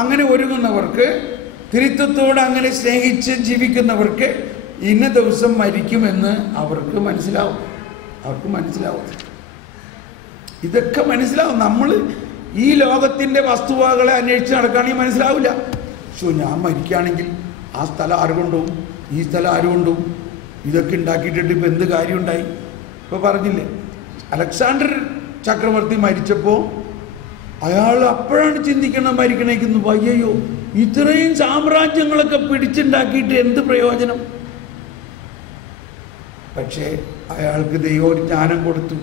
അങ്ങനെ ഒരുങ്ങുന്നവർക്ക്, തിരുത്തത്തോടെ അങ്ങനെ സ്നേഹിച്ച് ജീവിക്കുന്നവർക്ക് ഇന്ന ദിവസം മരിക്കുമെന്ന് അവർക്ക് മനസ്സിലാവും. ഇതൊക്കെ മനസ്സിലാവും. നമ്മൾ ഈ ലോകത്തിൻ്റെ വസ്തുവകളെ അന്വേഷിച്ച് നടക്കുകയാണെങ്കിൽ മനസ്സിലാവില്ല. ഞാൻ മരിക്കുകയാണെങ്കിൽ ആ സ്ഥലം ആരുകൊണ്ടും ഈ സ്ഥലം ആരുകൊണ്ടും ഇതൊക്കെ ഉണ്ടാക്കിയിട്ടിട്ട് ഇപ്പം എന്ത് കാര്യം ഉണ്ടായി? ഇപ്പോൾ പറഞ്ഞില്ലേ, അലക്സാണ്ടർ ചക്രവർത്തി മരിച്ചപ്പോൾ അയാൾ അപ്പോഴാണ് ചിന്തിക്കണം, മരിക്കണേക്കുന്നു, അയ്യോ ഇത്രയും സാമ്രാജ്യങ്ങളൊക്കെ പിടിച്ചുണ്ടാക്കിയിട്ട് എന്ത് പ്രയോജനം? പക്ഷേ അയാൾക്ക് ദൈവം ഒരു ജ്ഞാനം കൊടുത്തു,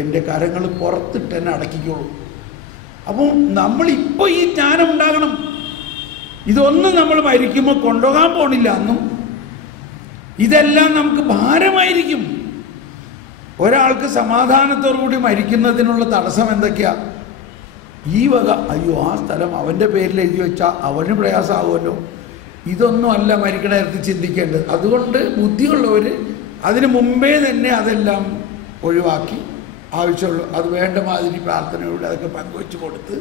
എൻ്റെ കരങ്ങൾ പുറത്തിട്ട് എന്നെ അടക്കിക്കോളൂ. അപ്പോൾ നമ്മളിപ്പോൾ ഈ ജ്ഞാനം ഉണ്ടാകണം. ഇതൊന്നും നമ്മൾ മരിക്കുമ്പോൾ കൊണ്ടുപോകാൻ പോണില്ല എന്നും, ഇതെല്ലാം നമുക്ക് ഭാരമായിരിക്കും. ഒരാൾക്ക് സമാധാനത്തോടുകൂടി മരിക്കുന്നതിനുള്ള തടസ്സം എന്തൊക്കെയാ? ഈ വക, അയ്യോ ആ സ്ഥലം അവൻ്റെ പേരിൽ എഴുതി വെച്ചാൽ അവന് പ്രയാസമാകുമല്ലോ. ഇതൊന്നും അല്ല മരിക്കണ നേരത്ത് ചിന്തിക്കേണ്ടത്. അതുകൊണ്ട് ബുദ്ധിയുള്ളവർ അതിന് മുമ്പേ തന്നെ അതെല്ലാം ഒഴിവാക്കി ആവശ്യമുള്ളൂ അത് വേണ്ട മാതിരി പ്രാർത്ഥനയോടെ അതൊക്കെ പങ്കുവെച്ച് കൊടുത്ത്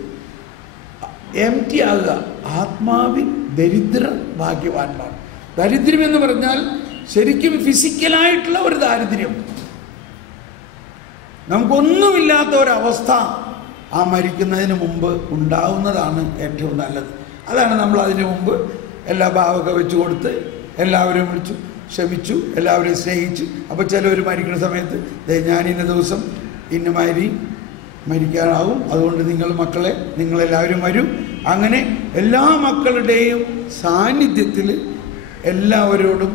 എംറ്റി ആകുക. ആത്മാവിൽ ദരിദ്ര ഭാഗ്യവാന്മാർ. ദരിദ്രം എന്ന് പറഞ്ഞാൽ ശരിക്കും ഫിസിക്കലായിട്ടുള്ള ഒരു ദാരിദ്ര്യം, നമുക്കൊന്നുമില്ലാത്ത ഒരവസ്ഥ ആ മരിക്കുന്നതിന് മുമ്പ് ഉണ്ടാവുന്നതാണ് ഏറ്റവും നല്ലത്. അതാണ് നമ്മൾ അതിന് മുമ്പ് എല്ലാ ഭാവമൊക്കെ വെച്ച് കൊടുത്ത് എല്ലാവരും വിളിച്ചു, ക്ഷമിച്ചു, എല്ലാവരെയും സ്നേഹിച്ചു. അപ്പോൾ ചിലവർ മരിക്കുന്ന സമയത്ത് ഞാൻ ഇന്ന ദിവസം ഇന്നമാതിരി മരിക്കാനാവും, അതുകൊണ്ട് നിങ്ങൾ മക്കളെ നിങ്ങളെല്ലാവരും വരും. അങ്ങനെ എല്ലാ മക്കളുടെയും സാന്നിധ്യത്തിൽ എല്ലാവരോടും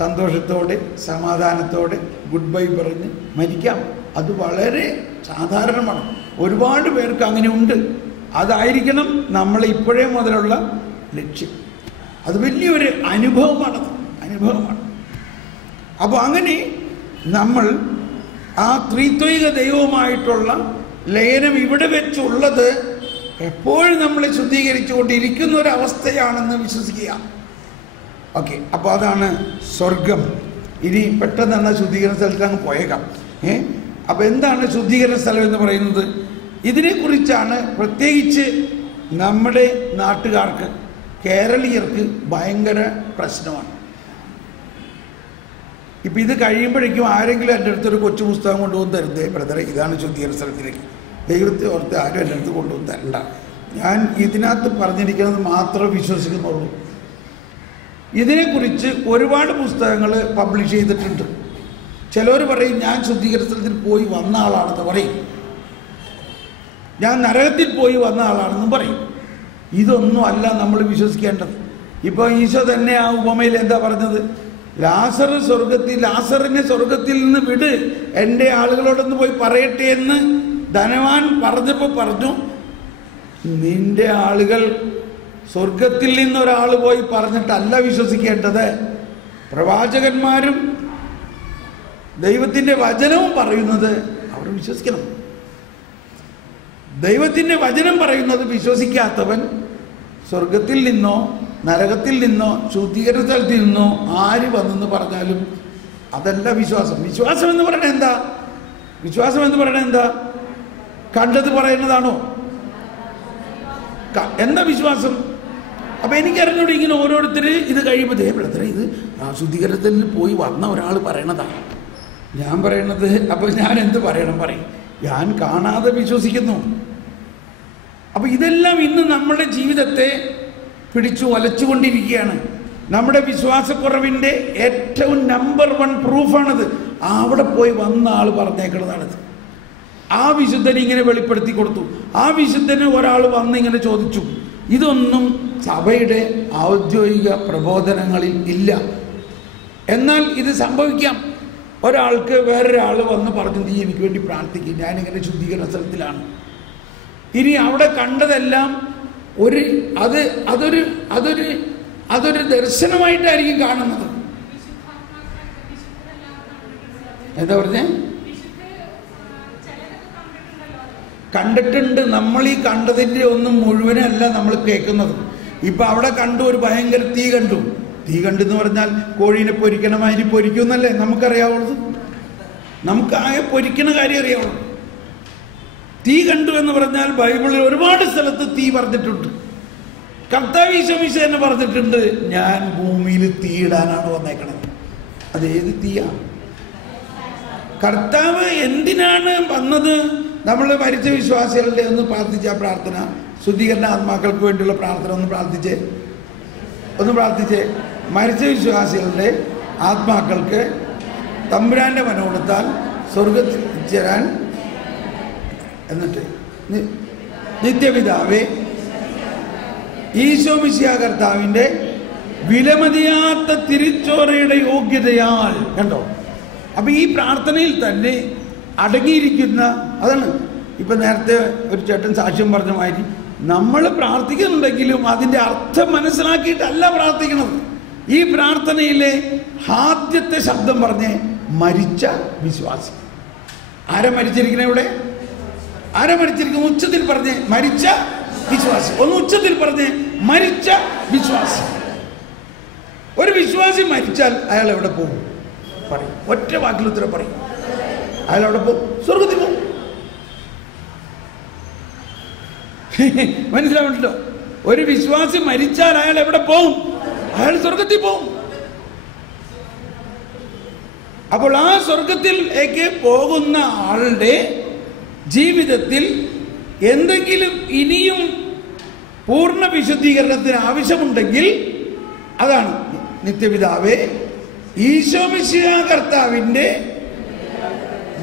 സന്തോഷത്തോടെ സമാധാനത്തോടെ ഗുഡ് ബൈ പറഞ്ഞ് മരിക്കാം. അത് വളരെ സാധാരണമാണ്. ഒരുപാട് പേർക്ക് അങ്ങനെ ഉണ്ട്. അതായിരിക്കണം നമ്മളെ ഇപ്പോഴേ മുതലുള്ള ലക്ഷ്യം. അത് വലിയൊരു അനുഭവമാണ്. അപ്പോൾ അങ്ങനെ നമ്മൾ ആ ത്രിത്വൈക ദൈവവുമായിട്ടുള്ള ലയനം ഇവിടെ വെച്ചുള്ളത് എപ്പോഴും നമ്മളെ ശുദ്ധീകരിച്ചുകൊണ്ടിരിക്കുന്ന ഒരവസ്ഥയാണെന്ന് വിശ്വസിക്കുക. ഓക്കെ, അപ്പോൾ അതാണ് സ്വർഗം. ഇനി പെട്ടെന്ന് തന്നെ ശുദ്ധീകരണ സ്ഥലത്ത് അങ്ങ് പോയേക്കാം. അപ്പോൾ എന്താണ് ശുദ്ധീകരണ സ്ഥലം എന്ന് പറയുന്നത്? ഇതിനെക്കുറിച്ചാണ് പ്രത്യേകിച്ച് നമ്മുടെ നാട്ടുകാർക്ക്, കേരളീയർക്ക് ഭയങ്കര പ്രശ്നമാണ്. ഇപ്പം ഇത് കഴിയുമ്പോഴേക്കും ആരെങ്കിലും എൻ്റെ അടുത്തൊരു കൊച്ചു പുസ്തകം കൊണ്ടുവന്ന് തരുന്നേ, ബ്രദറെ ഇതാണ് ശുദ്ധീകരണ സ്ഥലത്തിലേക്ക്, ദൈവത്തെ ഓർത്ത് ആരും എൻ്റെ അടുത്ത് കൊണ്ടുവന്ന് തരണ്ട, ഞാൻ ഇതിനകത്ത് പറഞ്ഞിരിക്കുന്നത് മാത്രമേ വിശ്വസിക്കുന്നുള്ളൂ. ഇതിനെക്കുറിച്ച് ഒരുപാട് പുസ്തകങ്ങൾ പബ്ലിഷ് ചെയ്തിട്ടുണ്ട്. ചിലർ പറയും ഞാൻ ശുദ്ധീകരണ സ്ഥലത്തിൽ പോയി വന്ന ആളാണെന്ന് പറയും, ഞാൻ നരകത്തിൽ പോയി വന്ന ആളാണെന്നും പറയും. ഇതൊന്നും അല്ല നമ്മൾ വിശ്വസിക്കേണ്ടത്. ഇപ്പോൾ ഈശോ തന്നെ ആ ഉപമയിൽ എന്താ പറഞ്ഞത്? ലാസറിനെ സ്വർഗത്തിൽ നിന്ന് വിട്, എൻ്റെ ആളുകളോടൊന്ന് പോയി പറയട്ടെ എന്ന് ധനവാൻ പറഞ്ഞപ്പോൾ പറഞ്ഞു, നിന്റെ ആളുകൾ സ്വർഗത്തിൽ നിന്നൊരാൾ പോയി പറഞ്ഞിട്ടല്ല വിശ്വസിക്കേണ്ടത്, പ്രവാചകന്മാരും ദൈവത്തിൻ്റെ വചനവും പറയുന്നത് അവർ വിശ്വസിക്കണം. ദൈവത്തിൻ്റെ വചനം പറയുന്നത് വിശ്വസിക്കാത്തവൻ സ്വർഗത്തിൽ നിന്നോ നരകത്തിൽ നിന്നോ ശുദ്ധീകരണ സ്ഥലത്തിൽ നിന്നോ ആര് വന്നെന്ന് പറഞ്ഞാലും അതല്ല വിശ്വാസം. വിശ്വാസം എന്ന് പറയണത് എന്താ? കണ്ടത് പറയുന്നതാണോ? എന്താ വിശ്വാസം? അപ്പം എനിക്കറിഞ്ഞൂടെ ഇങ്ങനെ ഓരോരുത്തർ ഇത് കഴിയുമ്പോൾ ദേവളത്ര ഇത് ശുദ്ധീകരണത്തിൽ പോയി വന്ന ഒരാൾ പറയണതാണ് ഞാൻ പറയണത്. അപ്പം ഞാൻ എന്ത് പറയും? ഞാൻ കാണാതെ വിശ്വസിക്കുന്നു. അപ്പം ഇതെല്ലാം ഇന്ന് നമ്മുടെ ജീവിതത്തെ പിടിച്ചു വലച്ചുകൊണ്ടിരിക്കുകയാണ്. നമ്മുടെ വിശ്വാസക്കുറവിൻ്റെ ഏറ്റവും നമ്പർ 1 പ്രൂഫാണത്. അവിടെ പോയി വന്ന ആൾ പറഞ്ഞേക്കുന്നതാണത്. ആ വിശുദ്ധനെ ഇങ്ങനെ വെളിപ്പെടുത്തി കൊടുത്തു, ആ വിശുദ്ധന് ഒരാൾ വന്ന് ഇങ്ങനെ ചോദിച്ചു. ഇതൊന്നും സഭയുടെ ഔദ്യോഗിക പ്രബോധനങ്ങളിൽ ഇല്ല. എന്നാൽ ഇത് സംഭവിക്കാം. ഒരാൾക്ക് വേറൊരാൾ വന്ന് പറഞ്ഞു, നീ എനിക്ക് വേണ്ടി പ്രാർത്ഥിക്കും, ഞാനിങ്ങനെ ശുദ്ധീകരണ സ്ഥലത്തിലാണ്. ഇനി അവിടെ കണ്ടതെല്ലാം അതൊരു ദർശനമായിട്ടായിരിക്കും കാണുന്നത്. എന്താ പറഞ്ഞേ? കണ്ടിട്ടുണ്ട്. നമ്മൾ ഈ കണ്ടതിൻ്റെ ഒന്നും മുഴുവനല്ല നമ്മൾ കേൾക്കുന്നത്. ഇപ്പം അവിടെ കണ്ടു, ഒരു ഭയങ്കര തീ കണ്ടെന്ന് പറഞ്ഞാൽ കോഴീനെ പൊരിക്കണമാതിരി പൊരിക്കുമെന്നല്ലേ നമുക്കറിയാവുള്ളത്. നമുക്ക് ആകെ പൊരിക്കണ കാര്യം അറിയാവുള്ളൂ. തീ കണ്ടു എന്ന് പറഞ്ഞാൽ ബൈബിളിൽ ഒരുപാട് സ്ഥലത്ത് തീ പറഞ്ഞിട്ടുണ്ട്. കർത്താവ് ഈശോ മിശിഹാ തന്നെ പറഞ്ഞിട്ടുണ്ട്, ഞാൻ ഭൂമിയിൽ തീയിടാനാണ് വന്നേക്കണത്. അത് ഏത് തീയാ? കർത്താവ് എന്തിനാണ് വന്നത്? നമ്മൾ മരിച്ച വിശ്വാസികളുടെ ഒന്ന് പ്രാർത്ഥിച്ച പ്രാർത്ഥന, ശുദ്ധീകരണ ആത്മാക്കൾക്ക് വേണ്ടിയുള്ള പ്രാർത്ഥന ഒന്ന് പ്രാർത്ഥിച്ചേ. മരിച്ച വിശ്വാസികളുടെ ആത്മാക്കൾക്ക് തമ്പുരാന്റെ മനോടുത്താൽ സ്വർഗത്തിൽ ചേരാൻ, എന്നിട്ട് നിത്യപിതാവേ ഈശോ മിശിഹാ കർത്താവിന്റെ വിലമതിയാത്ത തിരിച്ചോരയുടെ യോഗ്യതയാൽ. കണ്ടോ? അപ്പൊ ഈ പ്രാർത്ഥനയിൽ തന്നെ അടങ്ങിയിരിക്കുന്ന അതാണ്. ഇപ്പൊ നേരത്തെ ഒരു ചേട്ടൻ സാക്ഷ്യം പറഞ്ഞ മാതിരി നമ്മൾ പ്രാർത്ഥിക്കുന്നുണ്ടെങ്കിലും അതിന്റെ അർത്ഥം മനസ്സിലാക്കിയിട്ടല്ല പ്രാർത്ഥിക്കുന്നത്. ഈ പ്രാർത്ഥനയിലെ ആദ്യത്തെ ശബ്ദം പറഞ്ഞേ മരിച്ച വിശ്വാസി. ആരാ മരിച്ചിരിക്കണേ ഇവിടെ? ആരാ മരിച്ചിരിക്കുന്നു? ഉച്ചത്തിൽ പറഞ്ഞേ മരിച്ച വിശ്വാസി. ഒന്ന് ഉച്ചത്തിൽ പറഞ്ഞേ മരിച്ച വിശ്വാസി. ഒരു വിശ്വാസി മരിച്ചാൽ അയാൾ എവിടെ പോകും? പറയും, ഒറ്റ വാക്കിൽ ഉത്തരം പറയും. അയാൾ എവിടെ പോകും? സ്വർഗത്തിൽ പോകും. മനസ്സിലാവുന്നുണ്ടോ? ഒരു വിശ്വാസി മരിച്ചാൽ അയാൾ എവിടെ പോകും? അയാൾ സ്വർഗത്തിൽ പോകും. അപ്പോൾ ആ സ്വർഗത്തിലേക്ക് പോകുന്ന ആളുടെ ജീവിതത്തിൽ എന്തെങ്കിലും ഇനിയും പൂർണ്ണ വിശുദ്ധീകരണത്തിന് ആവശ്യമുണ്ടെങ്കിൽ അതാണ് നിത്യപിതാവേ ഈശോ മിശിഹാ കർത്താവിന്റെ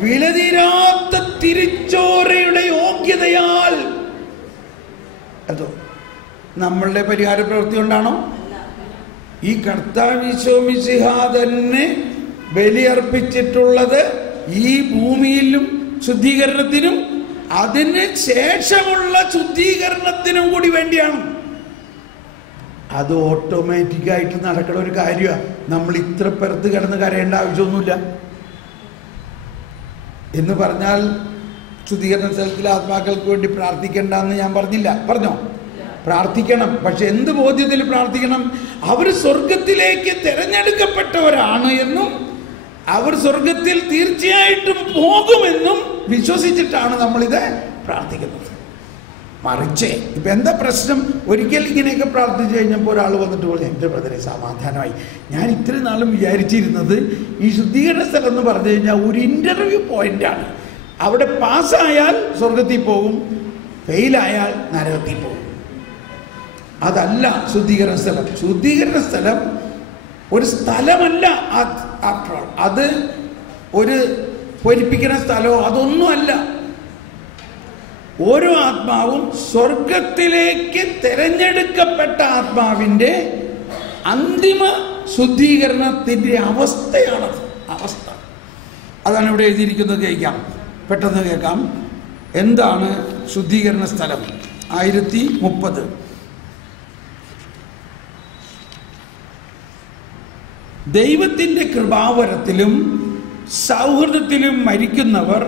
വിലതീരാത്ത തിരിച്ചോരയുടെ യോഗ്യതയാൽ. അതോ നമ്മളുടെ പരിഹാര പ്രവൃത്തി കൊണ്ടാണോ? ഈ കർത്താവ് ഈശോ മിശിഹാ തന്നെ ബലിയർപ്പിച്ചിട്ടുള്ളത് ഈ ഭൂമിയിലും ശുദ്ധീകരണത്തിനും അതിന് ശേഷമുള്ള ശുദ്ധീകരണത്തിനും കൂടി വേണ്ടിയാണ്. അത് ഓട്ടോമാറ്റിക്കായിട്ട് നടക്കുന്ന ഒരു കാര്യമാണ്. നമ്മൾ ഇത്ര പെരുത്ത് കിടന്ന് കരയേണ്ട ആവശ്യമൊന്നുമില്ല. എന്ന് പറഞ്ഞാൽ ശുദ്ധീകരണ സ്ഥലത്തിലെ ആത്മാക്കൾക്ക് വേണ്ടി പ്രാർത്ഥിക്കേണ്ടെന്ന് ഞാൻ പറഞ്ഞില്ല. പറഞ്ഞോ? പ്രാർത്ഥിക്കണം. പക്ഷെ എന്ത് ബോധ്യത്തിൽ പ്രാർത്ഥിക്കണം? അവർ സ്വർഗത്തിലേക്ക് തിരഞ്ഞെടുക്കപ്പെട്ടവരാണ് എന്നും അവർ സ്വർഗത്തിൽ തീർച്ചയായിട്ടും പോകുമെന്നും വിശ്വസിച്ചിട്ടാണ് നമ്മളിത് പ്രാർത്ഥിക്കുന്നത്. മറിച്ച് ഇപ്പം എന്താ പ്രശ്നം? ഒരിക്കൽ ഇങ്ങനെയൊക്കെ പ്രാർത്ഥിച്ചു കഴിഞ്ഞപ്പോൾ ഒരാൾ വന്നിട്ട് പറഞ്ഞു, എൻ്റെ ബ്രദറെ സമാധാനമായി, ഞാൻ ഇത്രയും നാളും വിചാരിച്ചിരുന്നത് ഈ ശുദ്ധീകരണ സ്ഥലം എന്ന് പറഞ്ഞു കഴിഞ്ഞാൽ ഒരു ഇൻ്റർവ്യൂ പോയിൻ്റാണ്. അവിടെ പാസ്സായാൽ സ്വർഗത്തിൽ പോകും, ഫെയിലായാൽ നരകത്തിൽ പോകും. അതല്ല ശുദ്ധീകരണ സ്ഥലം. ശുദ്ധീകരണ സ്ഥലം ഒരു സ്ഥലമല്ല. അത് ഒരു പൊരിപ്പിക്കുന്ന സ്ഥലമോ അതൊന്നുമല്ല. ഓരോ ആത്മാവും സ്വർഗത്തിലേക്ക് തിരഞ്ഞെടുക്കപ്പെട്ട ആത്മാവിൻ്റെ അന്തിമ ശുദ്ധീകരണത്തിൻ്റെ അവസ്ഥയാണത്. അവസ്ഥ അതാണ് ഇവിടെ എഴുതിയിരിക്കുന്നത്. കേൾക്കാം, പെട്ടെന്ന് കേൾക്കാം. എന്താണ് ശുദ്ധീകരണ സ്ഥലം? 1030. ദൈവത്തിൻ്റെ കൃപാവരത്തിലും സൗഹൃദത്തിലും മരിക്കുന്നവർ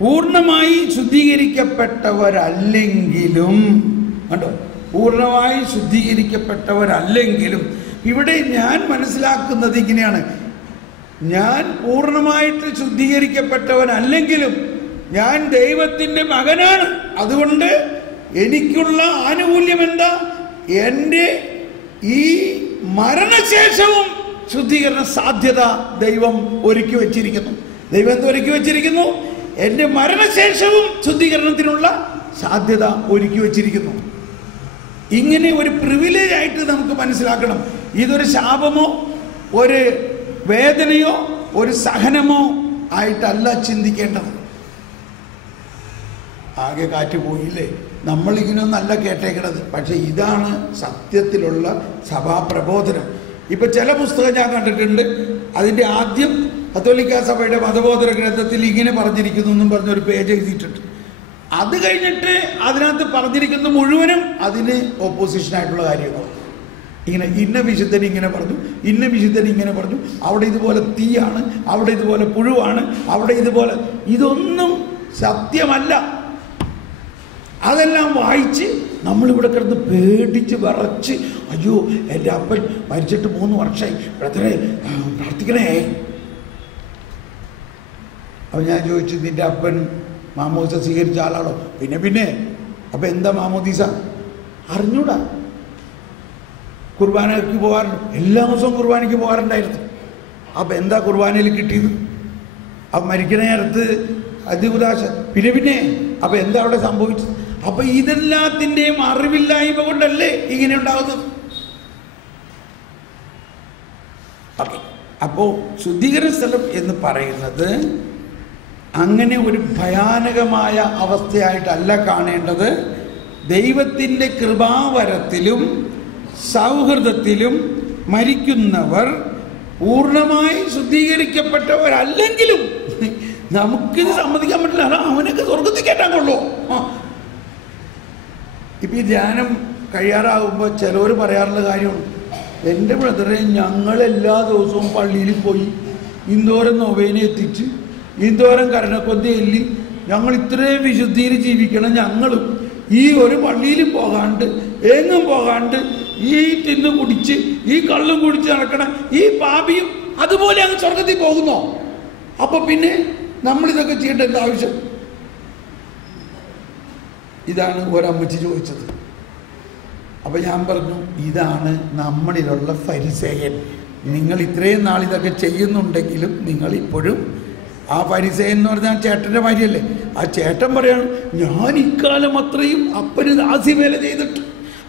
പൂർണ്ണമായി ശുദ്ധീകരിക്കപ്പെട്ടവരല്ലെങ്കിലും, കണ്ടോ, പൂർണ്ണമായി ശുദ്ധീകരിക്കപ്പെട്ടവരല്ലെങ്കിലും, ഇവിടെ ഞാൻ മനസ്സിലാക്കുന്നത് ഇങ്ങനെയാണ്: ഞാൻ പൂർണ്ണമായിട്ട് ശുദ്ധീകരിക്കപ്പെട്ടവനല്ലെങ്കിലും ഞാൻ ദൈവത്തിൻ്റെ മകനാണ്. അതുകൊണ്ട് എനിക്കുള്ള ആനുകൂല്യം എന്താ? എൻ്റെ ഈ മരണശേഷവും ശുദ്ധീകരണ സാധ്യത ദൈവം ഒരുക്കി വച്ചിരിക്കുന്നു. ദൈവം എന്ത് ഒരുക്കി വച്ചിരിക്കുന്നു? എൻ്റെ മരണശേഷവും ശുദ്ധീകരണത്തിനുള്ള സാധ്യത ഒരുക്കി വച്ചിരിക്കുന്നു. ഇങ്ങനെ ഒരു പ്രിവിലേജ് ആയിട്ട് നമുക്ക് മനസ്സിലാക്കണം. ഇതൊരു ശാപമോ ഒരു വേദനയോ ഒരു സഹനമോ ആയിട്ടല്ല ചിന്തിക്കേണ്ടത്. ആകെ കാറ്റ് പോയില്ലേ? നമ്മളിങ്ങനെയൊന്നല്ല കേട്ടേക്കണത്. പക്ഷെ ഇതാണ് സത്യത്തിലുള്ള സഭാപ്രബോധനം. ഇപ്പം ചില പുസ്തകം ഞാൻ കണ്ടിട്ടുണ്ട്, അതിൻ്റെ ആദ്യം കത്തോലിക്ക സഭയുടെ മതബോധന ഗ്രന്ഥത്തിൽ ഇങ്ങനെ പറഞ്ഞിരിക്കുന്നു എന്നും പറഞ്ഞൊരു പേജ് എഴുതിയിട്ടുണ്ട്. അത് കഴിഞ്ഞിട്ട് അതിനകത്ത് പറഞ്ഞിരിക്കുന്ന മുഴുവനും അതിന് ഓപ്പോസിഷനായിട്ടുള്ള കാര്യങ്ങളാണ്. ഇങ്ങനെ ഇന്ന വിശുദ്ധൻ ഇങ്ങനെ പറഞ്ഞു, ഇന്ന വിശുദ്ധൻ ഇങ്ങനെ പറഞ്ഞു, അവിടെ ഇതുപോലെ തീയാണ്, അവിടെ ഇതുപോലെ പുഴുവാണ്, അവിടെ ഇതുപോലെ. ഇതൊന്നും സത്യമല്ല. അതെല്ലാം വായിച്ച് നമ്മളിവിടെ കിടന്ന് പേടിച്ച് വിറച്ച്, അയ്യോ എൻ്റെ അപ്പൻ മരിച്ചിട്ട് 3 വർഷമായി, ബ്രദറെ പ്രാർത്ഥിക്കണേ. അപ്പോൾ ഞാൻ ചോദിച്ചു, നിൻ്റെ അപ്പൻ മാമോദിസ സ്വീകരിച്ച ആളാണോ? പിന്നെ അപ്പം എന്താ മാമോദിസ? അറിഞ്ഞൂടാ. കുർബാനയ്ക്ക് പോകാറുണ്ട്, എല്ലാ ദിവസവും കുർബാനയ്ക്ക് പോകാറുണ്ടായിരുന്നു. അപ്പം എന്താ കുർബാനയിൽ കിട്ടിയത്? അപ്പം മരിക്കുന്ന നേരത്ത് അതികുദാശ പിന്നെ അപ്പം എന്താ അവിടെ സംഭവിച്ചത്? അപ്പം ഇതെല്ലാത്തിൻ്റെയും അറിവില്ലായ്മ കൊണ്ടല്ലേ ഇങ്ങനെ ഉണ്ടാകുന്നത്. ഓക്കെ, അപ്പോൾ ശുദ്ധീകരണ സ്ഥലം എന്ന് പറയുന്നത് അങ്ങനെ ഒരു ഭയാനകമായ അവസ്ഥയായിട്ടല്ല കാണേണ്ടത്. ദൈവത്തിൻ്റെ കൃപാവരത്തിലും സൗഹൃദത്തിലും മരിക്കുന്നവർ പൂർണ്ണമായി ശുദ്ധീകരിക്കപ്പെട്ടവരല്ലെങ്കിലും നമുക്കിത് സമ്മതിക്കാൻ പറ്റില്ല. അവനൊക്കെ സ്വർഗത്തിൽ കയറ്റാൻ കൊള്ളുമോ? ഇപ്പം ഈ ധ്യാനം കഴിയാറാകുമ്പോൾ ചിലവർ പറയാറുള്ള കാര്യമാണ്, എൻ്റെ ബ്രദറെ ഞങ്ങളെല്ലാ ദിവസവും പള്ളിയിൽ പോയി ഇന്തോരം നൊവേന എത്തിച്ച് ഇന്തോരം കരണക്കൊന്ത എല്ലി ഞങ്ങൾ ഇത്രയും വിശുദ്ധിയിൽ ജീവിക്കണം. ഞങ്ങളും ഈ ഒരു പള്ളിയിലും പോകാണ്ട് എങ്ങും പോകാണ്ട് ഈ തിന്നു കുടിച്ച് ഈ കള്ളും കുടിച്ച് നടക്കണം ഈ പാപിയും അതുപോലെ അങ്ങ് സ്വർഗത്തിൽ പോകുന്നോ? അപ്പൊ പിന്നെ നമ്മളിതൊക്കെ ചെയ്യേണ്ട എന്താ ആവശ്യം? ഇതാണ് ഒരമ്മച്ചി ചോദിച്ചത്. അപ്പം ഞാൻ പറഞ്ഞു, ഇതാണ് നമ്മളിലുള്ള ഫരിസേയൻ. നിങ്ങൾ ഇത്രയും നാൾ ഇതൊക്കെ ചെയ്യുന്നുണ്ടെങ്കിലും നിങ്ങളിപ്പോഴും ആ ഫരിസേയൻ എന്ന് പറഞ്ഞാൽ ചേട്ടൻ്റെ ഭാര്യയല്ലേ. ആ ചേട്ടൻ പറയാണ്, ഞാൻ ഇക്കാലം അത്രയും അപ്പന് ദാസ്യവേല ചെയ്തിട്ട്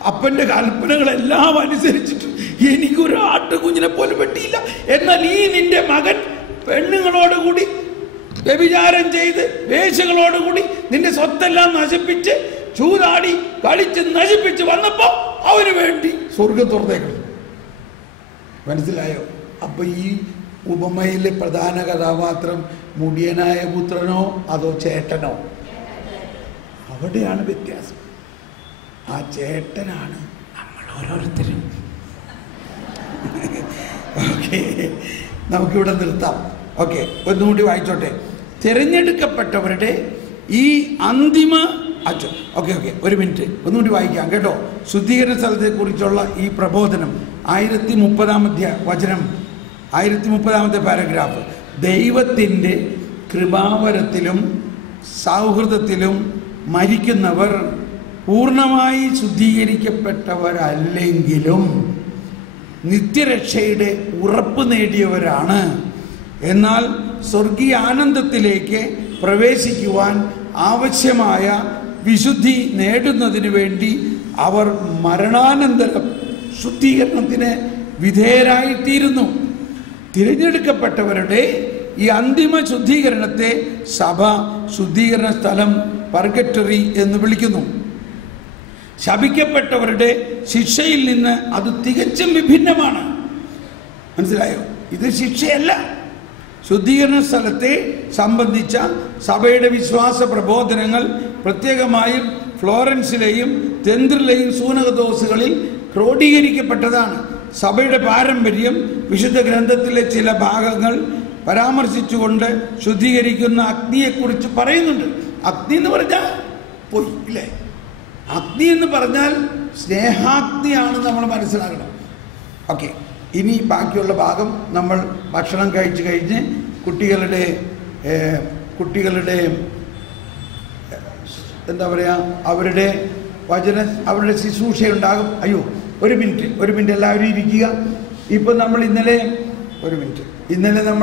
അപ്പൻ്റെ കൽപ്പനകളെല്ലാം അനുസരിച്ചിട്ട് എനിക്കൊരു ആട്ടുകുഞ്ഞിനെ പോലും വെട്ടിയില്ല. എന്നാൽ ഈ നിന്റെ മകൻ പെണ്ണുങ്ങളോടുകൂടി വ്യഭിചാരം ചെയ്ത് വേശ്യകളോടുകൂടി നിന്റെ സ്വത്തെല്ലാം നശിപ്പിച്ച് ചൂതാടി കളിച്ച് നശിപ്പിച്ച് വന്നപ്പോൾ അവന് വേണ്ടി സ്വർഗം തുറന്നേക്കണം. മനസ്സിലായോ? അപ്പൊ ഈ ഉപമയിലെ പ്രധാന കഥാപാത്രം മുടിയനായ പുത്രനോ അതോ ചേട്ടനോ? അവിടെയാണ് വ്യത്യാസം. ആ ചേട്ടനാണ് നമ്മൾ ഓരോരുത്തരും. ഓക്കെ, നമുക്കിവിടെ നിർത്താം. ഓക്കെ, ഒന്നുകൂടി വായിച്ചോട്ടെ. തിരഞ്ഞെടുക്കപ്പെട്ടവരുടെ ഈ അന്തിമ ഓക്കെ ഒരു മിനിറ്റ് ഒന്നുകൂടി വായിക്കാം കേട്ടോ. ശുദ്ധീകരണ സ്ഥലത്തെക്കുറിച്ചുള്ള ഈ പ്രബോധനം 1030 വചനം, 1030 പാരഗ്രാഫ്. ദൈവത്തിൻ്റെ കൃപാവരത്തിലും സൗഹൃദത്തിലും മരിക്കുന്നവർ പൂർണ്ണമായി ശുദ്ധീകരിക്കപ്പെട്ടവരല്ലെങ്കിലും നിത്യരക്ഷയുടെ ഉറപ്പ് നേടിയവരാണ്. എന്നാൽ സ്വർഗീയ ആനന്ദത്തിലേക്ക് പ്രവേശിക്കുവാൻ ആവശ്യമായ വിശുദ്ധി നേടുന്നതിന് വേണ്ടി അവർ മരണാനന്തരം ശുദ്ധീകരണത്തിന് വിധേയരായിത്തീരുന്നു. തിരഞ്ഞെടുക്കപ്പെട്ടവരുടെ ഈ അന്തിമ ശുദ്ധീകരണത്തെ സഭ ശുദ്ധീകരണ സ്ഥലം പർഗറ്ററി എന്ന് വിളിക്കുന്നു. ശപിക്കപ്പെട്ടവരുടെ ശിക്ഷയിൽ നിന്ന് അത് തികച്ചും വിഭിന്നമാണ്. മനസ്സിലായോ? ഇത് ശിക്ഷയല്ല. ശുദ്ധീകരണ സ്ഥലത്തെ സംബന്ധിച്ച സഭയുടെ വിശ്വാസ പ്രബോധനങ്ങൾ പ്രത്യേകമായും ഫ്ലോറൻസിലെയും തെന്ത്രിലെയും സൂനകദോസുകളിൽ ക്രോഡീകരിക്കപ്പെട്ടതാണ്. സഭയുടെ പാരമ്പര്യം വിശുദ്ധ ഗ്രന്ഥത്തിലെ ചില ഭാഗങ്ങൾ പരാമർശിച്ചുകൊണ്ട് ശുദ്ധീകരിക്കുന്ന അഗ്നിയെക്കുറിച്ച് പറയുന്നുണ്ട്. അഗ്നി എന്ന് പറഞ്ഞാൽ പോയി ഇല്ലേ? അഗ്നി എന്ന് പറഞ്ഞാൽ സ്നേഹാഗ്നിയാണ് നമ്മൾ മനസ്സിലാക്കണം. ഓക്കെ, ഇനി ബാക്കിയുള്ള ഭാഗം നമ്മൾ ഭക്ഷണം കഴിച്ച് കഴിഞ്ഞ് കുട്ടികളുടെ എന്താ പറയുക, അവരുടെ ശുശ്രൂഷയുണ്ടാകും. അയ്യോ ഒരു മിനിറ്റ് എല്ലാവരും ഇരിക്കുക. ഇപ്പം നമ്മൾ ഇന്നലെ നമ്മൾ